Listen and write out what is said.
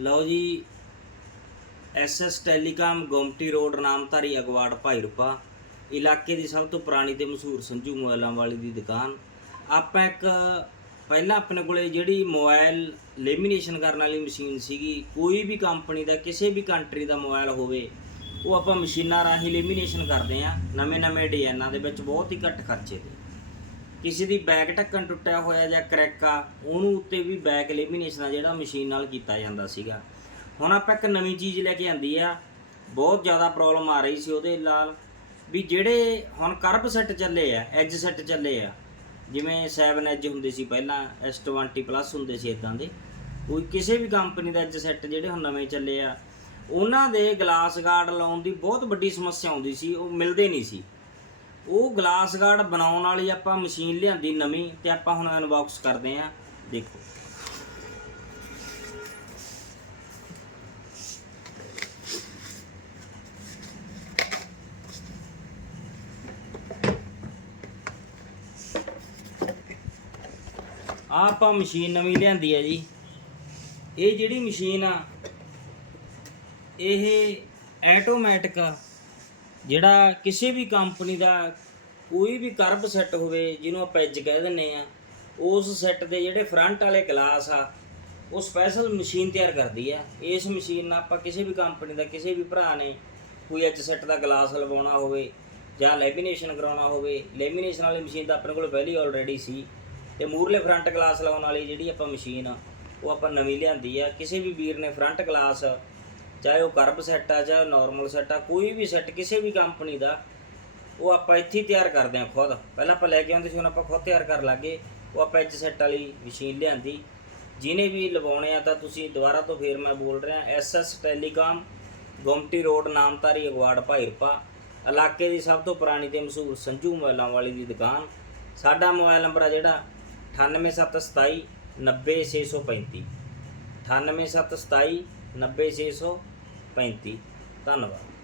ਲਓ ਜੀ SS telecom Gomti road, Namdhari ਅਗਵਾੜ ਭਾਈਰਪਾ ਇਲਾਕੇ ਦੀ ਸਭ ਤੋਂ ਪੁਰਾਣੀ ਤੇ ਮਸ਼ਹੂਰ ਸੰਜੂ ਮੋਬਾਈਲਾਂ ਵਾਲੀ ਦੀ ਦੁਕਾਨ। ਆਪਾਂ ਇੱਕ ਪਹਿਲਾਂ ਆਪਣੇ ਕੋਲੇ ਜਿਹੜੀ ਮੋਬਾਈਲ ਲੈਮੀਨੇਸ਼ਨ ਕਰਨ ਵਾਲੀ ਮਸ਼ੀਨ ਸੀਗੀ, ਕੋਈ ਵੀ ਕੰਪਨੀ ਦਾ, ਕਿਸੇ ਵੀ ਕੰਟਰੀ ਦਾ ਮੋਬਾਈਲ ਹੋਵੇ, ਉਹ ਆਪਾਂ ਮਸ਼ੀਨਾਂ ਰਾਹੀਂ ਲੈਮੀਨੇਸ਼ਨ ਕਰਦੇ ਆ ਨਵੇਂ-ਨਵੇਂ ਡਿਜ਼ਾਈਨਾਂ ਦੇ ਵਿੱਚ ਬਹੁਤ ਹੀ ਘੱਟ ਖਰਚੇ ਤੇ। ਕਿਸੇ ਦੀ ਬੈਕ ਢੱਕਣ ਟੁੱਟਿਆ ਹੋਇਆ ਜਾਂ ਕਰੈਕ ਆ, ਉਹਨੂੰ ਉੱਤੇ ਵੀ ਬੈਕ ਲੈਮੀਨੇਸ਼ਨ ਆ ਜਿਹੜਾ ਮਸ਼ੀਨ ਨਾਲ ਕੀਤਾ ਜਾਂਦਾ ਸੀਗਾ। ਹੁਣ ਆਪਾਂ ਇੱਕ ਨਵੀਂ ਚੀਜ਼ ਲੈ ਕੇ ਆਂਦੀ ਆ। ਬਹੁਤ ਜ਼ਿਆਦਾ ਪ੍ਰੋਬਲਮ ਆ ਰਹੀ ਸੀ ਉਹਦੇ ਨਾਲ ਵੀ ਜਿਹੜੇ ਹੁਣ ਕਰਬ ਸੈੱਟ ਚੱਲੇ ਆ ਐਜ ਸੈੱਟ ਚੱਲੇ ਆ, ਜਿਵੇਂ 7 ਐਜ ਹੁੰਦੇ ਸੀ ਪਹਿਲਾਂ S20 ਪਲੱਸ ਹੁੰਦੇ ਸੀ ਇਦਾਂ ਦੇ, ਕੋਈ ਕਿਸੇ ਵੀ ਕੰਪਨੀ ਦਾ ਐਜ ਸੈੱਟ ਜਿਹੜੇ ਹੁਣ ਨਵੇਂ ਚੱਲੇ ਆ, ਉਹਨਾਂ ਦੇ ਗਲਾਸ ਗਾਰਡ ਲਾਉਣ ਦੀ ਬਹੁਤ ਵੱਡੀ ਸਮੱਸਿਆ ਆਉਂਦੀ ਸੀ, ਉਹ ਮਿਲਦੇ ਨਹੀਂ ਸੀ। ਉਹ ਗਲਾਸ ਗਾਰਡ ਬਣਾਉਣ ਵਾਲੀ ਆਪਾਂ ਮਸ਼ੀਨ ਲਿਆਂਦੀ ਨਵੀਂ ਤੇ ਆਪਾਂ ਹੁਣ ਅਨਬਾਕਸ ਕਰਦੇ ਆਂ ਦੇਖੋ। ਆਹ ਆਪਾਂ ਮਸ਼ੀਨ ਨਵੀਂ ਲਿਆਂਦੀ ਹੈ ਜੀ। ਇਹ ਜਿਹੜੀ ਮਸ਼ੀਨ ਆ, ਇਹ ਆਟੋਮੈਟਿਕ ਆ। ਜਿਹੜਾ ਕਿਸੇ ਵੀ ਕੰਪਨੀ ਦਾ ਕੋਈ ਵੀ ਕਰਬ ਸੈੱਟ ਹੋਵੇ, ਜਿਹਨੂੰ ਆਪਾਂ ਐਜ ਕਹਿ ਦਿੰਨੇ ਆ ਉਸ ਸੈੱਟ ਦੇ ਜਿਹੜੇ ਫਰੰਟ ਵਾਲੇ ਗਲਾਸ ਆ, ਉਹ ਸਪੈਸ਼ਲ ਮਸ਼ੀਨ ਤਿਆਰ ਕਰਦੀ ਆ। ਇਸ ਮਸ਼ੀਨ ਨਾਲ ਆਪਾਂ ਕਿਸੇ ਵੀ ਕੰਪਨੀ ਦਾ ਕਿਸੇ ਵੀ ਭਰਾ ਨੇ ਕੋਈ ਐਜ ਸੈੱਟ ਦਾ ਗਲਾਸ ਲਵਾਉਣਾ ਹੋਵੇ ਜਾਂ ਲੈਮੀਨੇਸ਼ਨ ਕਰਾਉਣਾ ਹੋਵੇ ਲੈਮੀਨੇਸ਼ਨ ਵਾਲੀ ਮਸ਼ੀਨ ਤਾਂ ਆਪਣੇ ਕੋਲ ਪਹਿਲੀ ਆਲਰੇਡੀ ਸੀ। ਤੇ ਮੂਰਲੇ ਫਰੰਟ ਗਲਾਸ ਲਾਉਣ ਵਾਲੀ ਜਿਹੜੀ ਆਪਾਂ ਮਸ਼ੀਨ ਆ, ਉਹ ਆਪਾਂ ਨਵੀਂ ਲਿਆਂਦੀ ਆ। ਕਿਸੇ ਵੀ ਵੀਰ ਨੇ ਫਰੰਟ ਗਲਾਸ ਚਾਹੇ ਉਹ ਕਰਬ ਸੈੱਟ ਆ ਚਾਹੇ ਨਾਰਮਲ ਸੈੱਟ ਆ, ਕੋਈ ਵੀ ਸੈੱਟ ਕਿਸੇ ਵੀ ਕੰਪਨੀ ਦਾ, ਉਹ ਆਪਾਂ ਇੱਥੇ ਤਿਆਰ ਕਰਦੇ ਹਾਂ ਖੁਦ। ਪਹਿਲਾਂ ਆਪਾਂ ਲੈ ਕੇ ਆਉਂਦੇ ਸੀ, ਹੁਣ ਆਪਾਂ ਖੁਦ ਤਿਆਰ ਕਰਨ ਲੱਗੇ ਉਹ ਆਪਾਂ ਐਚ ਸੈੱਟ ਵਾਲੀ ਮਸ਼ੀਨ ਲਿਆਂਦੀ। ਜਿਹਨੇ ਵੀ ਲਵਾਉਣੇ ਆ ਤਾਂ ਤੁਸੀਂ ਦੁਬਾਰਾ ਤੋਂ ਫੇਰ ਮੈਂ ਬੋਲ ਰਿਹਾ SS telecom Gomti road, Namdhari ਅਗਵਾੜ, ਭਾਈਰਪਾ। ਇਲਾਕੇ ਦੀ ਸਭ ਤੋਂ ਪੁਰਾਣੀ ਤੇ ਮਸ਼ਹੂਰ ਸੰਜੂ ਮੋਬਾਈਲਾਂ ਵਾਲੀ ਦੀ ਦੁਕਾਨ। ਸਾਡਾ ਮੋਬਾਈਲ ਨੰਬਰ ਆ ਜਿਹੜਾ 98727 90635 98727 90635 ਧੰਨਵਾਦ।